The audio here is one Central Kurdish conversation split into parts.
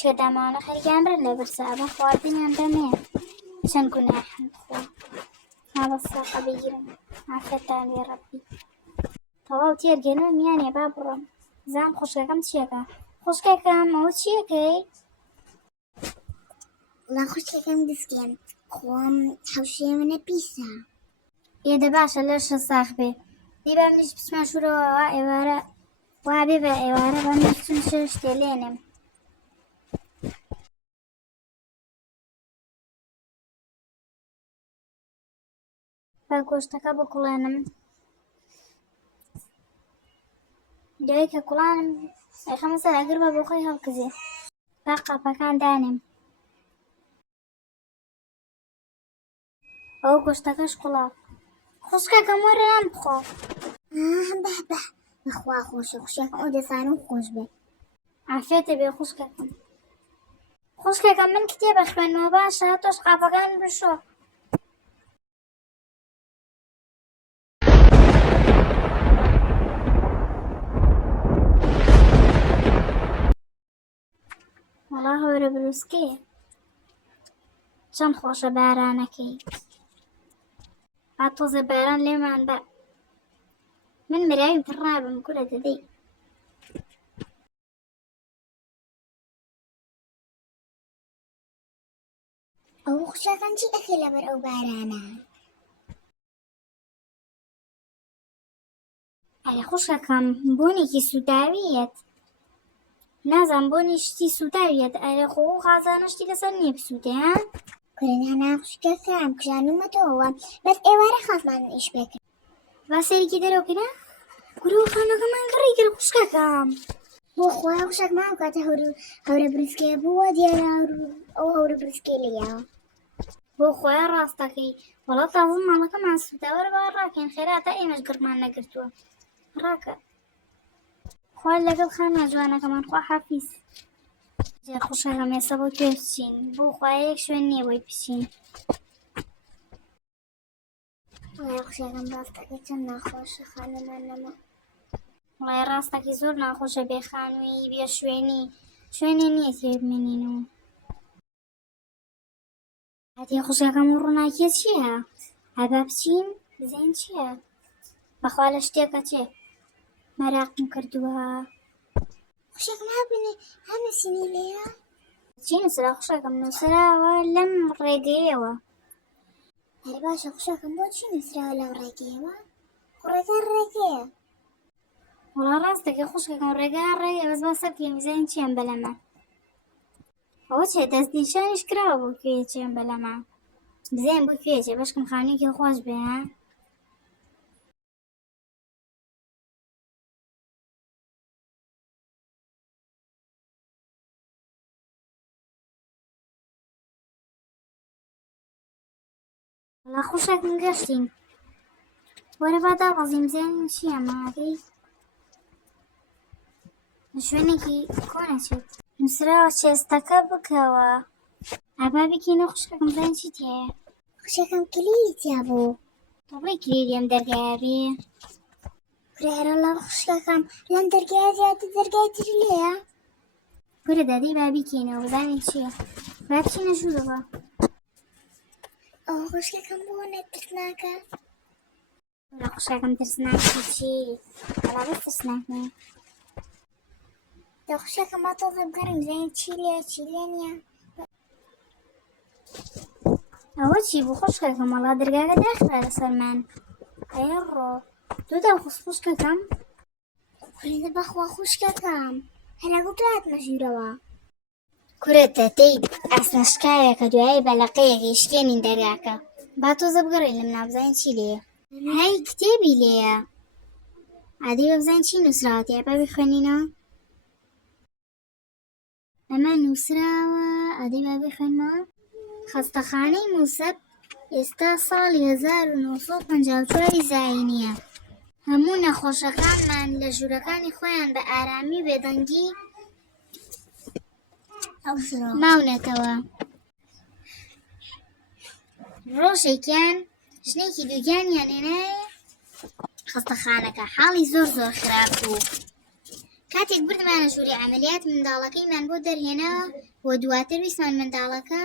شدەمانە خەریکیان لە بەرچاوە خواردنیان دەمێ چەند گوناحن بخۆ نابەساقە بگیرم عافێتان لێ ڕەبی تەواو تێرگەنم میانێ با بڕۆم زام خوشکەکەم چیەکە خوشکەکەم ئەوە چیەکەی وڵا خوشکەکەم دەستکەم خۆم حەوشەیە منە پیسە ئێدە باشە لەشە ساخ بێ دیبا منیش بچمە شوورەوە ئێوارە وابێ بە ئێوارە بە من چون شتێ لێنم بە گۆشتەکە بکوڵێنم دوای کە کوڵانم ئەخەمە سەر ئەگەر بە بۆخۆی هەڵکزێ با قاپەکان دانێم ئەو گۆشتەکەش قوڵاو خوشکەکەم وەرە نان بخۆ بە بەخوا خۆشە خوشکەکەم ئەو دەزانم خۆش بێ عافێتە بێ خوشکەکەم خوشکەکەم من کتێبە خوێنمەوە باشە تۆش قاپەکان بشۆ وەڵا هەورە بروسکەیە چەند خۆشە بارانەکەی ئاتۆزە باران لێمان بە من مراویم تر نابم گورە دەدەی ئەو خوشکەکەم چی ئەکەی لەبەر ئەو بارانە ئەرێ خوشکەکەم بۆنێکی سووداویەت نازان بۆنی شتی سووداویەت ئەرێ خۆ خازانە شتی لەسەر نییە بسوودێ ها کورەنانا خوشکەکەم کوژانومەتەوە بەس ئێوارە خازمان ئیش بکرد با سەرێکی دەرەوکەنا گورە خانەکەمان گەڕی کرد خوشکەکەم بۆ خۆی خوشکمان کاتە هەورە بروسکەیە بووە دیارە ئەو هەورە بروسکەی لێیاوە بۆ خۆیان ڕاستەکەی وەڵا تازە ماڵەکەمان سووداوەرە با ڕاکەین خێراتە ئێمەش گڕمان نەگرتووە ڕاکە خوا لەگەڵ خانە جوانەکەمان خوا حافیز جێ خوشکەکەم ئێستا بۆ توێ بچین بۆ خوایەک شوێن نییە بۆی بچین وڵای خوشکەکەم ڕاستەکەی چەند ناخۆشە خانەمان نەما وڵای ڕاستەکەی زۆر ناخۆشە بێ خانووی بێ شوێنی شوێنێ نییە تێ بمێنینەوە هەتێ خوشکەکەم و ڕووناکیە چییە هەبا بچین بزین چییە بەخوا لە شتێکە چێ مەراقم کردووە خوشکەکەم هەبنێ هەنووسینی لێیە چی نووسرا خوشکەکەم نووسراوە لەم ڕێگەیەوە هەر باشە خوشکەکەم بۆ چی نووسراوە لەم ڕێگەیەوە ڕێگە ڕێگەیە وەڵا ڕاستەکەی خوشکەکەم ڕێگە بەس باسە بکەین بزانین چیان بەلەمە ئەوە چێ دەستنیشانیش کراوە بۆ کوێیە چیان بەلەمە بزانین بۆ کوێیە چێ بەشکم خانوویەکی خۆش بێ ها وەڵا خوشکەکەم گەشتین وەرە با دابەزین بزانین چییە ماڵەکەی لە شوێنێکی کۆنەچێت نووسراوە چێستەکە بکەوە ئابا بکەینەوە خوشکەکەم بزانین چی تێیە خوشکەکەم کلیلی تیا بوو دەڵێ کلیلی ئەم دەرگایە بێ فرێرە لە خوشکەکەم لەم دەرگایە زیاتر دەرگای تر لێیە گورە دەدەی با بیکەینەوە بزانین چییە با بچینە ژوورەوە ئەو خوشکەکەم بۆ نەترسناکە وەڵا خوشکەکەم ترسناکی چی وەڵا بەس ترسناک نییە دە خوشکەکەم با تۆزە بگەڕین بزانین چی لێیە چی لێ نییە ئەوە چی بوو خوشکەکەم وەڵا دەرگاکە داخرا لەسەرمان ئەیە ڕۆ دوو داخست خوشکەکەم خوێنە بەخوا خوشکەکەم هەلا گوتواتمە ژوورەوە کورە دەدەی ئاسنەشکایەکە دوایی بەلەقەیەکی شکێنین دەرگاکە با تۆزە بگەڕین لەم نابزانین چی لێیە هەی کتێبی لێیە عادی بە بزانین چی نووسراوەتەیە با بخوێنینەوە ئەمە نووسراوە عادی با بخوێنمەوە خەستەخانەی مووسەب ئێستا ساڵی 1954 زاینیە هەموو نەخۆشەکانمان لە ژوورەکانی خۆیان بە ئارامی و بێدەنگی ماونەتەوە ڕۆژێکیان ژنێکی دووگیانیان هێنایە خەستەخانەکە حاڵی زۆر خراپ بوو کاتێک کاتێک بردمانە ژووری عملیات منداڵەکەیمان بۆ دەرهێنا و دواتر ویسمان منداڵەکە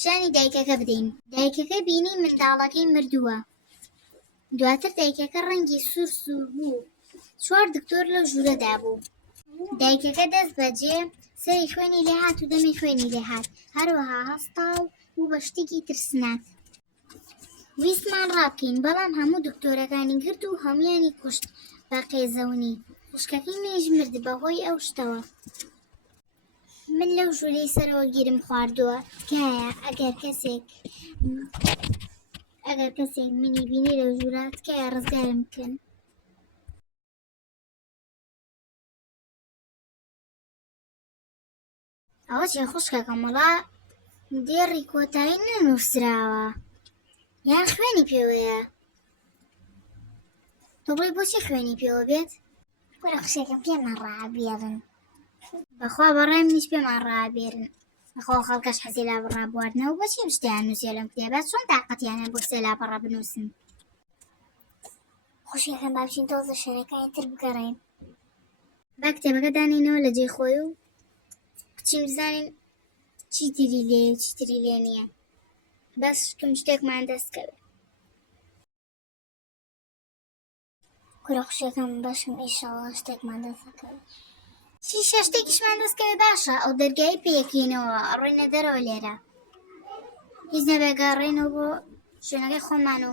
شانی دایکەکە بدەین. دایکەکە بینی منداڵەکەی مردووە. دواتر دایکەکە ڕەنگی سوور بوو. 4 دکتۆر لەو ژوورەدا بوو. دایکەکە دەست بەجێ سەری خوێنی لێ هات و دەمی خوێنی لێ هات. هەروەها هەستا و بوو بە شتێکی ترسناک. ویسمان ڕابکەین، بەڵام هەموو دکتۆرەکانی گرت و هەمویانی کوشت بە قێزەونی. خوشکەکەی منیش مرد بەهۆی ئەو شتەوە. من لەو ژوورەی سەرەوە گیرم خواردووە. تکایە ئەگەر کەسێک منی بینی لەو ژوورە، تکایە ڕزگارم بکەن. ئەوە چێ خوشکەکەم، وەڵا دێڕی کۆتایی نەنووسراوە یان خوێنی پێوەیە. تۆ بڵێ بۆچی خوێنی پێوە بێت؟ وەرە خوشکەکەم پێمان ڕابێڕن. بەخوا بەڕای منیش پێمان ڕابێرن. بەخوا خەڵکەش حەزی لا ڕابواردنەوە بۆچی شتیان نووسێ لەم کتێبە، چۆن تاقەتیانە بۆ شتێ لاپەڕە بنووسن. خوشکەکەم با بچین تۆزە شوێنەکانی تر بگەڕێین. با کتێبەکە دانێنەوە لە جێی خۆی و بچین بزانین چی تری لێ چی تری لێ نییە. بەس کەم شتێکمان دەستکەوێت. وەرە خوشکەکەم باشم ئینشاڵڵا شتێکمان دەستەکەوێت. چی شتێکیشمان دەستکەوێت باشە، ئەو دەرگای پێیەکەینەوە ئەڕۆینە دەرەوە لێرە. هیچ نەبێگەڕێنەوە بۆ شوێنەکەی خۆمان و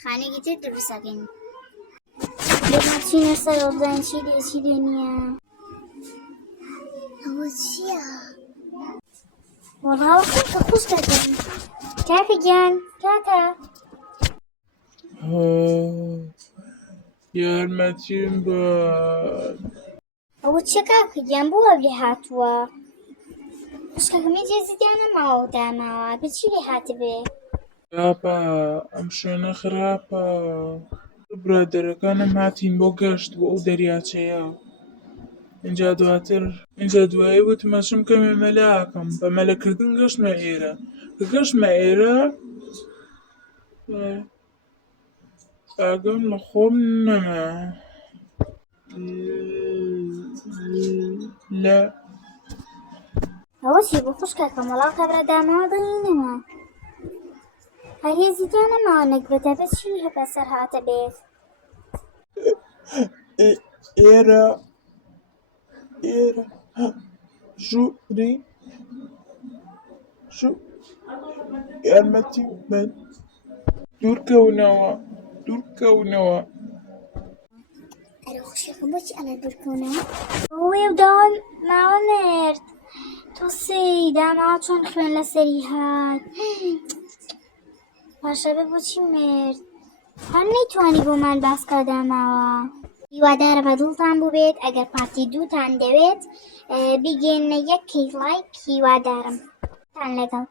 خانێکی تر دروستەکەین. بچینە سەرەوە بزانین چی لێ چی لێ نییە. ئەوە چییە؟ وەڵا خۆکە خوشکەکەم. کاکە گیان، کاکە یارمەتیم بە. ئەوە چیە کاکە گیان بۆ ئەو لێ هاتووە؟ خوشکەکەمی جێزیدیان نەماوە و داماوە، بچی لێ هاتبێ؟ خراپە، ئەم شوێنە خراپە. برادەرەکانم هاتین بۆ گەشت بۆ ئەو دەریاچەیە. اینجا دوایی وتمە چم کە مەمەلاکەم بە مەلەکردن گەشتمە ئێرە. کە گەشتمە ئێرە ئاگام لە خۆم نەما. لە ئەوە چی بوو خوشکەکەم؟ وەڵا قەبرە داماوە دڵی نەما. هەرێزیدیان نەماوە نەکبەتە بچی بەسەر هاتە بێت. ئێرە ژووری یارمەتی بە. دوورکەونەوە. ئەرە خوشکەکەم بۆچی ئەلە دوورکەونەوە؟ وێ و داوام ماوە مرد. تۆ سەی داماوە چۆن خوێن لەسەری هات. پاشە بێ بۆچی مرد؟ هەر نەیتوانی بۆمان باسکە داماوە. هیوادارە بە دڵتان بوو بێت. ئەگەر پارتی 2تان دەوێت بیگەنە 1 لایک. هیوادارم تان لەگەڵ.